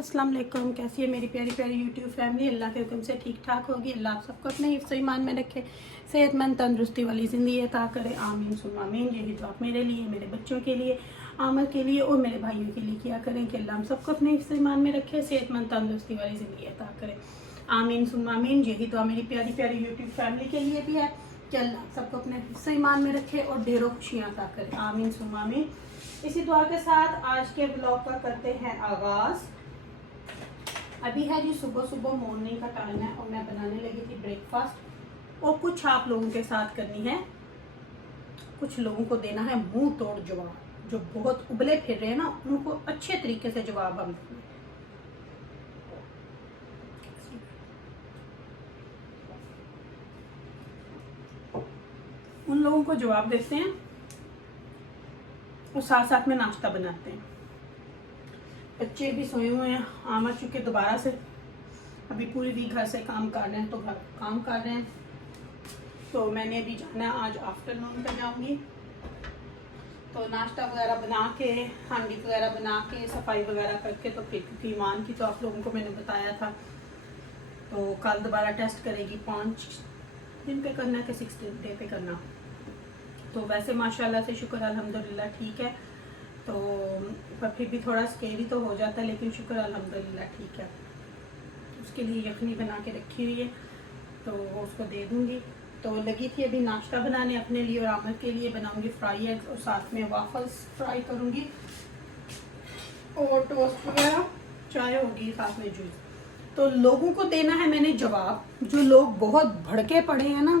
अस्सलाम वालेकुम। कैसी है मेरी प्यारी प्यारी यूट्यूब फैमिली। अल्लाह के हुक्म से ठीक ठाक होगी। अल्लाह आप सबको अपने हिफ्ज़ ईमान में रखे, सेहतमंद तंदुरुस्ती वाली ज़िंदगी अता करे। आमीन सुम्मा आमीन। यही तो आप मेरे लिए, मेरे बच्चों के लिए, आमर के लिए और मेरे भाइयों के लिए किया करें कि अल्लाह हम सबको अपने हिफ्ज़ ईमान में रखे, सेहतमंद तंदुरुस्ती वाली ज़िंदगी अता करे। आमीन सुम्मा आमीन। यही तो मेरी प्यारी प्यारी यूट्यूब फैमिली के लिए भी है कि अल्लाह सबको अपने हिफ्ज़ ईमान में रखे और ढेरों खुशियाँ अता करे। आमीन सुम्मा आमीन। इसी दुआ के साथ आज के ब्लॉग का करते हैं आगाज़। अभी है जी सुबह सुबह मॉर्निंग का टाइम है और मैं बनाने लगी थी ब्रेकफास्ट और कुछ आप लोगों के साथ करनी है, कुछ लोगों को देना है मुंह तोड़ जवाब। जो बहुत उबले फिर रहे हैं ना, उनको अच्छे तरीके से जवाब हम देंगे। उन लोगों को जवाब देते हैं और साथ साथ में नाश्ता बनाते हैं। बच्चे भी सोए हुए हैं, आमर चुके दोबारा से अभी पूरी वीक घर से काम कर रहे हैं, तो घर काम कर रहे हैं। तो मैंने अभी जाना है, आज आफ्टरनून पे जाऊंगी। तो नाश्ता वगैरह बना के, हांडी वगैरह बना के, सफाई वगैरह करके, तो फिर क्योंकि ईमान की तो आप लोगों को मैंने बताया था, तो कल दोबारा टेस्ट करेगी। 5 दिन पे करना कि 16 डे पे करना। तो वैसे माशाल्लाह से शुक्र अल्हम्दुलिल्लाह ठीक है। तो पर फिर भी थोड़ा स्केरी तो हो जाता है, लेकिन शुक्र अल्हम्दुलिल्लाह ठीक है। उसके लिए यखनी बना के रखी हुई है, तो उसको दे दूंगी। तो लगी थी अभी नाश्ता बनाने अपने लिए और आमर के लिए। बनाऊंगी फ्राई एग्स और साथ में वाफल्स फ्राई करूंगी और टोस्ट वगैरह, चाय होगी, साथ में जूस। तो लोगों को देना है मैंने जवाब। जो लोग बहुत भड़के पड़े हैं ना,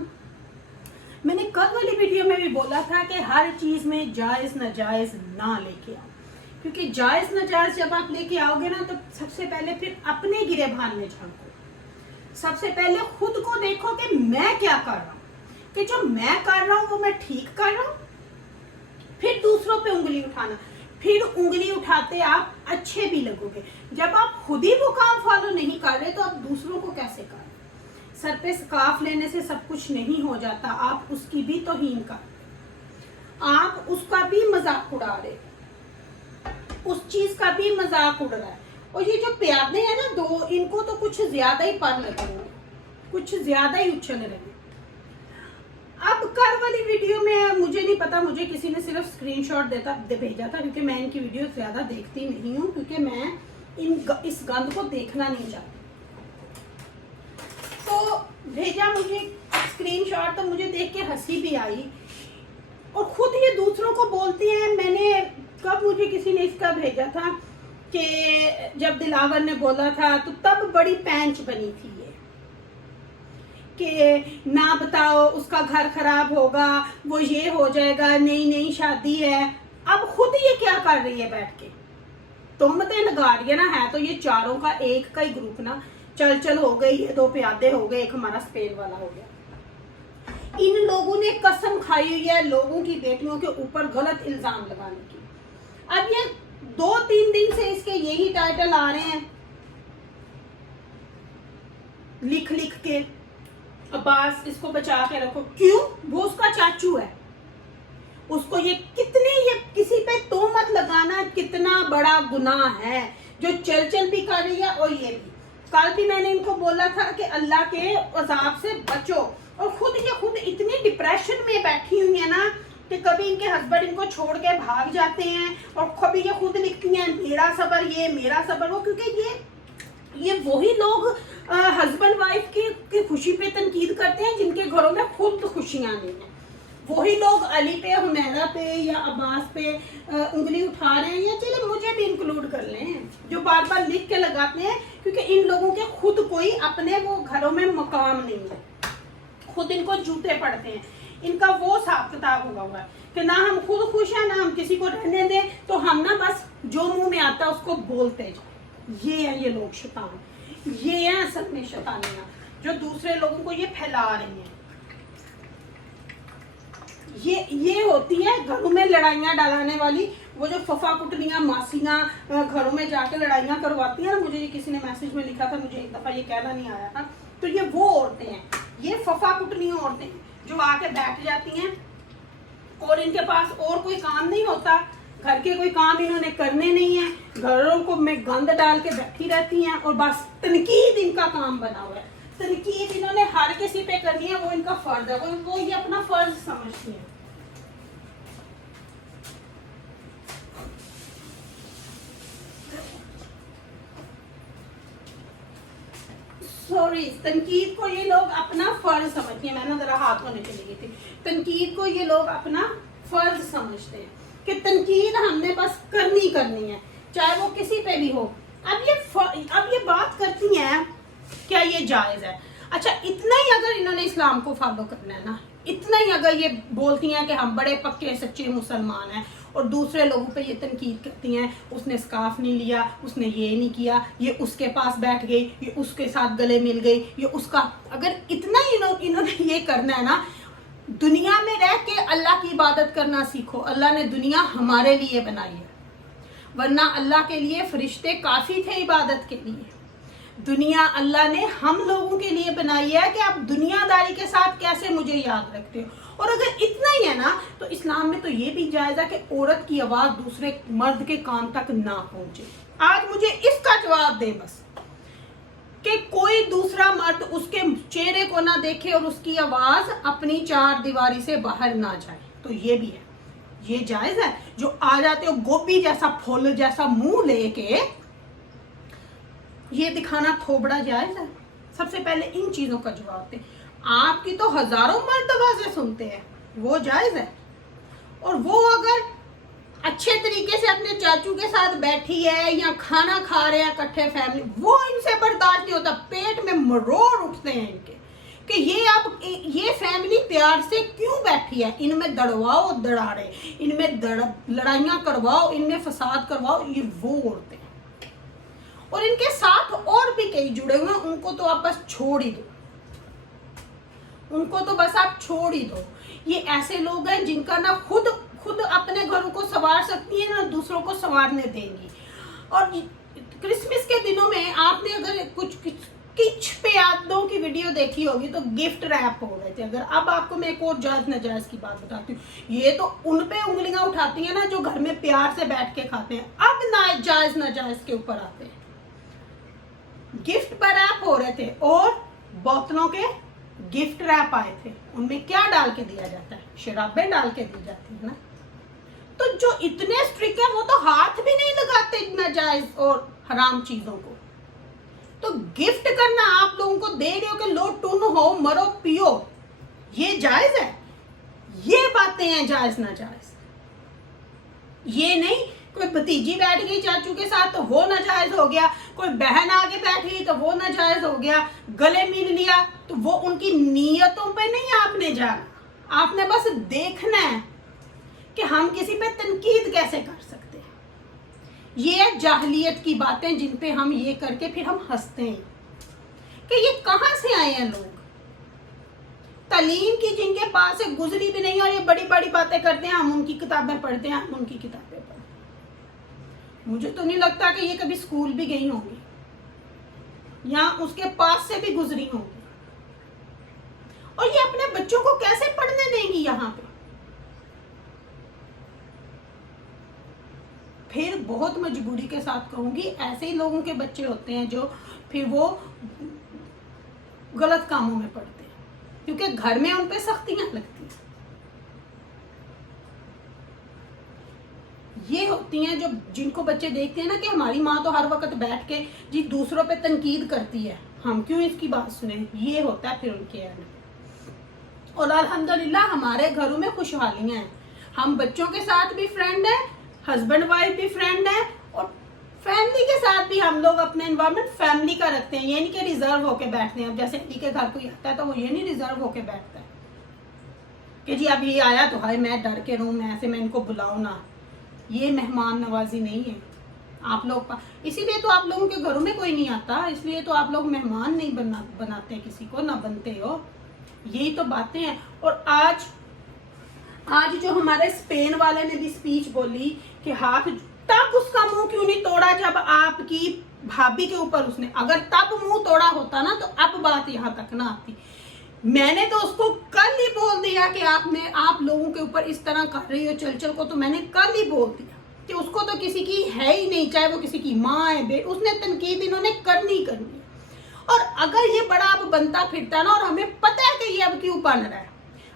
मैंने कल वाली वीडियो में भी बोला था कि हर चीज में जायज नाजायज ना लेके आओ, क्योंकि जायज नाजायज जब आप लेके आओगे ना, तो सबसे पहले फिर अपने गिरेबान में झांको। सबसे पहले खुद को देखो कि मैं क्या कर रहा हूँ, कि जो मैं कर रहा हूँ वो मैं ठीक कर रहा हूँ। फिर दूसरों पे उंगली उठाना, फिर उंगली उठाते आप अच्छे भी लगोगे। जब आप खुद ही वो काम फॉलो नहीं कर रहे, तो आप दूसरों को कैसे कर रहे? सर पे स्कार्फ लेने से सब कुछ नहीं हो जाता। आप उसकी भी तौहीन कर, आप उसका भी मजाक उड़ा रहे, उस चीज का भी मजाक उड़ रहा है। और ये जो प्यादे हैं ना दो, इनको तो कुछ ज्यादा ही पर लगे हुए, कुछ ज्यादा ही उछल रहे हैं। अब कल वाली वीडियो में मुझे नहीं पता, मुझे किसी ने सिर्फ स्क्रीनशॉट भेजा था, क्योंकि मैं इनकी वीडियो ज्यादा देखती नहीं हूँ, क्योंकि मैं इस गंद को देखना नहीं चाहती। तो भेजा मुझे स्क्रीनशॉट, तो मुझे देख के हंसी भी आई। और खुद ये दूसरों को बोलती हैं। मैंने कब, मुझे किसी ने इसका भेजा था कि जब दिलावर ने बोला था, तो तब बड़ी पैंच बनी थी ये कि ना बताओ उसका घर खराब होगा, वो ये हो जाएगा, नई नई शादी है। अब खुद ये क्या कर रही है बैठ के, तोहमतें लगा रही है ना। है तो ये चारों का एक का ही ग्रुप ना। चल हो गई, ये 2 प्यादे हो गए, एक हमारा स्पेन वाला हो गया। इन लोगों ने कसम खाई हुई है लोगों की बेटियों के ऊपर गलत इल्जाम लगाने की। अब ये 2-3 दिन से इसके यही टाइटल आ रहे हैं, लिख लिख के, अब्बास इसको बचा के रखो। क्यों? वो उसका चाचू है। उसको ये किसी पे तोहमत लगाना कितना बड़ा गुनाह है, जो चल भी कर रही है। और ये भी कल भी मैंने इनको बोला था कि अल्लाह के अजाब से बचो। और खुद इतनी डिप्रेशन में बैठी हुई है ना, कि कभी इनके हस्बैंड इनको छोड़ के भाग जाते हैं, और कभी ये खुद लिखती हैं मेरा सबर ये, मेरा सबर वो। क्योंकि ये वही लोग हस्बैंड वाइफ की खुशी पे तनकीद करते हैं जिनके घरों में खुद खुशियां नहीं है। वही लोग अली पे, हुमैरा पे या अब्बास पे उंगली उठा रहे हैं, या चले मुझे भी इंक्लूड कर लें, जो बार बार लिख के लगाते हैं। क्योंकि इन लोगों के खुद कोई अपने वो घरों में मकाम नहीं है, खुद इनको जूते पड़ते हैं। इनका वो हिसाब किताब हुआ है कि ना हम खुद खुश हैं, ना हम किसी को रहने दें, तो हम ना बस जो मुंह में आता है उसको बोलते जाए। ये है ये लोग शैतान, ये है असल में शैतानियां, जो दूसरे लोगों को ये फैला रही हैं। ये होती है घरों में लड़ाइयाँ डालाने वाली। वो जो फफा कुटनियाँ मासियाँ घरों में जाके लड़ाइयाँ करवाती हैं ना। मुझे ये किसी ने मैसेज में लिखा था, मुझे एक दफा ये कहना नहीं आया था। तो ये वो औरतें हैं, ये फफा कुटनी औरतें हैं, जो आके बैठ जाती हैं और इनके पास और कोई काम नहीं होता, घर के कोई काम इन्होंने करने नहीं है, घरों को में गंद डाल के बैठी रहती हैं और बस तनकीद इनका काम बना हुआ है। तनकीद इन्होंने हर किसी पे करनी है, वो इनका फर्ज है, वो ये अपना फर्ज समझती है। सॉरी, तनकीद को ये लोग अपना फर्ज समझती है। मैंने जरा हाथ धोने चली गई थी। तनकीद को ये लोग अपना फर्ज समझते हैं कि तनकीद हमने बस करनी है, चाहे वो किसी पे भी हो। अब ये बात करती हैं क्या ये जायज है? अच्छा, इतना ही अगर इन्होंने इस्लाम को फॉलो करना है ना, इतना ही अगर ये बोलती हैं कि हम बड़े पक्के सच्चे मुसलमान हैं और दूसरे लोगों पे ये तनकीद करती हैं, उसने स्कार्फ नहीं लिया, उसने ये नहीं किया, ये उसके पास बैठ गई, ये उसके साथ गले मिल गई, ये उसका, अगर इतना ही इन्होंने ये करना है ना, दुनिया में रह के अल्लाह की इबादत करना सीखो। अल्लाह ने दुनिया हमारे लिए बनाई है, वरना अल्लाह के लिए फरिश्ते काफी थे इबादत के लिए। दुनिया अल्लाह ने हम लोगों के लिए बनाई है कि आप दुनियादारी के साथ कैसे मुझे याद रखते हो। और अगर इतना ही है ना, तो इस्लाम में तो ये भी जायज है कि औरत की आवाज दूसरे मर्द के कान तक ना पहुंचे। आज मुझे इसका जवाब दे बस, कि कोई दूसरा मर्द उसके चेहरे को ना देखे और उसकी आवाज अपनी चार दीवारी से बाहर ना जाए, तो ये भी है, ये जायज है। जो आ जाते हो गोभी जैसा फूल जैसा मुंह लेके, ये दिखाना थोबड़ा जायज है? सबसे पहले इन चीजों का जवाब दे। आपकी तो हजारों मर्द आवाजें सुनते हैं, वो जायज है? और वो अगर अच्छे तरीके से अपने चाचू के साथ बैठी है या खाना खा रहे हैं इकट्ठे फैमिली, वो इनसे बर्दाश्त नहीं होता, पेट में मरोड़ उठते हैं इनके कि ये फैमिली प्यार से क्यों बैठी है, इनमें दड़वाओ दड़ाड़े, इनमें लड़ाइयां करवाओ, इनमें फसाद करवाओ। ये वो औरतें, और इनके साथ और भी कई जुड़े हुए हैं, उनको तो आप बस छोड़ ही दो, उनको तो बस आप छोड़ ही दो। ये ऐसे लोग हैं जिनका ना खुद अपने घरों को संवार सकती है, ना दूसरों को संवारने देंगी। और क्रिसमस के दिनों में आपने अगर कुछ पे यादों की वीडियो देखी होगी तो गिफ्ट रैप हो रहे थे। अगर अब आपको मैं एक और जायज नाजायज की बात बताती हूँ, ये तो उन पे उंगलियां उठाती है ना जो घर में प्यार से बैठ के खाते हैं। अब नाजायज नाजायज के ऊपर आते हैं। गिफ्ट पर रैप हो रहे थे और बोतलों के गिफ्ट रैप आए थे, उनमें क्या डाल के दिया जाता है? शराबें डाल के दी जाती है ना। तो जो इतने स्ट्रिक्ट है वो तो हाथ भी नहीं लगाते नाजायज और हराम चीजों को। तो गिफ्ट करना आप लोगों को दे रहे हो कि लो टून हो, मरो पियो, ये जायज है? ये बातें हैं जायज नाजायज। ये नहीं कोई भतीजी बैठ गई चाचू के साथ तो वो नाजायज हो गया, कोई बहन आगे बैठ गई तो वो नाजायज हो गया, गले मिल लिया तो वो उनकी नीयतों पे नहीं आपने जाना, आपने बस देखना है कि हम किसी पे तनकीद कैसे कर सकते हैं। ये जाहलियत की बातें जिन पे हम ये करके फिर हम हंसते हैं कि ये कहां से आए हैं लोग, तालीम की जिनके पास से गुजरी भी नहीं और ये बड़ी बड़ी बातें करते हैं। हम उनकी किताबें पढ़ते हैं, हम उनकी किताबें पढ़ते हैं। मुझे तो नहीं लगता कि ये कभी स्कूल भी गई होंगी या उसके पास से भी गुजरी होंगी। और ये अपने बच्चों को कैसे पढ़ने देंगी यहाँ पे? फिर बहुत मजबूरी के साथ कहूंगी, ऐसे ही लोगों के बच्चे होते हैं जो फिर वो गलत कामों में पड़ते हैं, क्योंकि घर में उन पे सख्तियां लगती हैं। ये होती हैं जो जिनको बच्चे देखते हैं ना कि हमारी माँ तो हर वक्त बैठ के जी दूसरों पे तनकीद करती है, हम क्यों इसकी बात सुने। ये होता है फिर उनके एंड। और अल्हम्दुलिल्लाह हमारे घरों में खुशहालियां हैं, हम बच्चों के साथ भी फ्रेंड हैं, हस्बैंड वाइफ भी फ्रेंड है, और फैमिली के साथ भी हम लोग अपने एनवायरनमेंट फैमिली का रखते हैं। ये नहीं कि रिजर्व होके बैठते हैं। अब जैसे अली के घर कोई आता है तो वो ये नहीं रिजर्व होके बैठता है कि जी अब ये आया तो हाय मैं डर के रहूं, मैं ऐसे मैं इनको बुलाऊं ना। ये मेहमान नवाजी नहीं है। आप लोग इसीलिए तो आप लोगों के घरों में कोई नहीं आता, इसलिए तो आप लोग मेहमान नहीं बनाते किसी को, ना बनते हो। यही तो बातें हैं। और आज जो हमारे स्पेन वाले ने भी स्पीच बोली कि हाथ, तब उसका मुंह क्यों नहीं तोड़ा जब आपकी भाभी के ऊपर उसने, अगर तब मुंह तोड़ा होता ना तो अब बात यहाँ तक ना आती। मैंने तो उसको कल ही बोल दिया कि आप लोगों के ऊपर इस तरह कर रही हो चल को, तो मैंने कल ही बोल दिया कि उसको तो किसी की है ही नहीं, चाहे वो किसी की माँ है, उसने तनकीद इन्होंने करनी करनी। और अगर ये बड़ा अब बनता फिरता ना, और हमें पता है कि ये अब क्यों बन रहा है,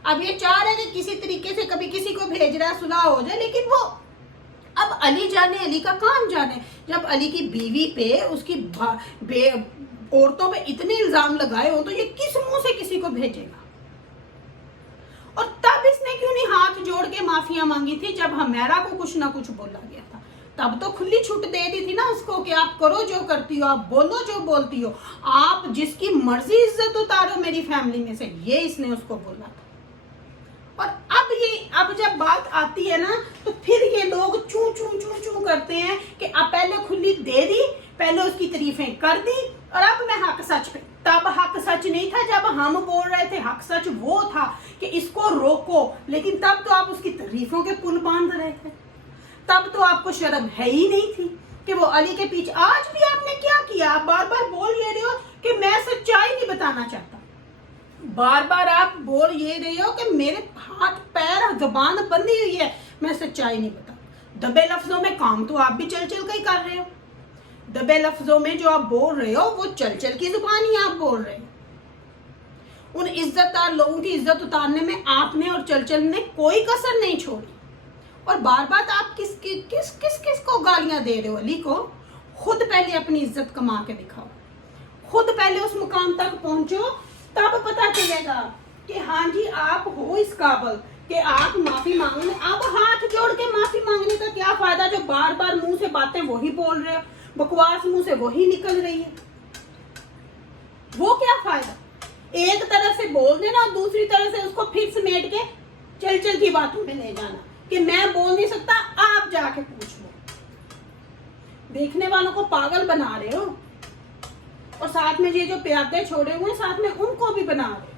अब ये चाह रहे हैं कि किसी तरीके से कभी किसी को भेज रहा है, सुलह हो जाए, लेकिन वो अब अली जाने, अली का काम जाने। जब अली की बीवी पे उसकी औरतों पे इतने इल्जाम लगाए हो तो ये किस मुंह से किसी को भेजेगा। और तब इसने क्यों नहीं हाथ जोड़ के माफिया मांगी थी जब हमेरा को कुछ ना कुछ बोला गया था। तब तो खुली छूट दे दी थी ना उसको कि आप करो जो करती हो, आप बोलो जो बोलती हो, आप जिसकी मर्जी इज्जत उतारो मेरी फैमिली में से, ये इसने उसको बोला था। और अब जब बात आती है ना तो फिर ये लोग चू चू चू चू करते हैं कि अब पहले खुली दे दी, पहले उसकी तारीफें कर दी, और अब मैं हक सच पे। तब हक सच नहीं था जब हम बोल रहे थे, हक सच वो था कि इसको रोको, लेकिन तब तो आप उसकी तारीफों के पुल बांध रहे थे। तब तो आपको शर्म है ही नहीं थी कि वो अली के पीछे। आज भी आपने क्या किया, आप बार बार बोल ये रहे हो कि मैं सच्चाई नहीं बताना चाहता, बार बार आप बोल ये रहे हो कि मेरे हाथ पैर जुबान बंधी हुई है, मैं सच्चाई नहीं बता। दबे लफ्जों में काम तो आप भी चल चल के ही कर रहे हो। दबे लफ्जों में जो आप बोल रहे हो वो चल चल की जुबान ही आप बोल रहे हो। उन इज्जतदार लोगों की इज्जत उतारने में आपने और चल चल ने कोई कसर नहीं छोड़ी। और बार बार आप किस को गालियां दे रहे हो। अली को खुद पहले अपनी इज्जत कमा के दिखाओ, खुद पहले उस मुकाम तक पहुंचो, तब पता चलेगा कि हाँ जी आप हो इस काबिल कि आप माफी मांगने। अब हाथ जोड़ के माफी मांगने का क्या फायदा, जो बार बार मुंह से बातें वही बोल रहे हो, बकवास मुंह से वही निकल रही है, वो क्या फायदा। एक तरफ से बोल देना और दूसरी तरफ से उसको फिर समेट के चल चल की बातों में ले जाना कि मैं बोल नहीं सकता, आप जाके पूछ लो। देखने वालों को पागल बना रहे हो, और साथ में ये जो प्यादे छोड़े हुए हैं साथ में उनको भी बना रहे हो।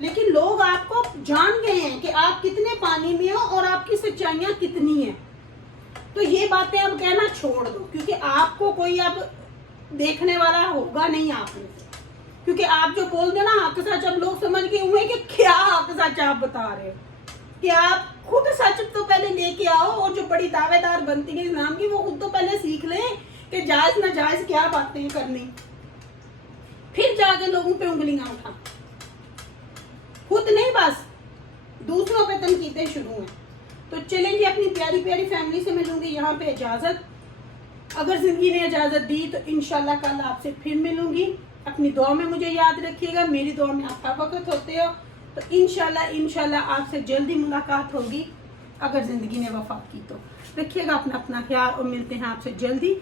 लेकिन लोग आपको जान गए हैं कि आप कितने पानी में हो और आपकी सच्चाइयां कितनी हैं। तो ये बातें अब कहना छोड़ दो, क्योंकि आपको कोई अब देखने वाला होगा नहीं आप में से। क्योंकि आप जो बोल दो ना हक सच, अब लोग समझ गए हुए कि क्या हक सच आप बता रहे हो, कि आप खुद सच तो पहले लेके आओ, और जो बड़ी दावेदार बनती है इस्लाम की वो खुद तो पहले सीख लें कि जायज ना जायज क्या बातें करनी, फिर जाके लोगों पे उंगलियां उठा। खुद नहीं बस दूसरों पे तनकीदें शुरू हैं। तो चलें जी, अपनी प्यारी प्यारी फैमिली से मिलूंगी यहाँ पे इजाजत। अगर जिंदगी ने इजाजत दी तो इंशाल्लाह कल आपसे फिर मिलूंगी। अपनी दुआ में मुझे याद रखिएगा, मेरी दुआ में आप हर वक्त होते हो। तो इंशाल्लाह आपसे जल्दी मुलाकात होगी अगर जिंदगी ने वफा की तो। रखिएगा अपना ख्याल और मिलते हैं आपसे जल्दी।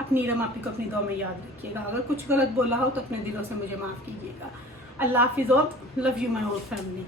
अपनी रमापी को अपनी दुआ में याद रखिएगा। अगर कुछ गलत बोला हो तो अपने दिलों से मुझे माफ़ कीजिएगा। अल्लाह हाफिज़, love you my whole family.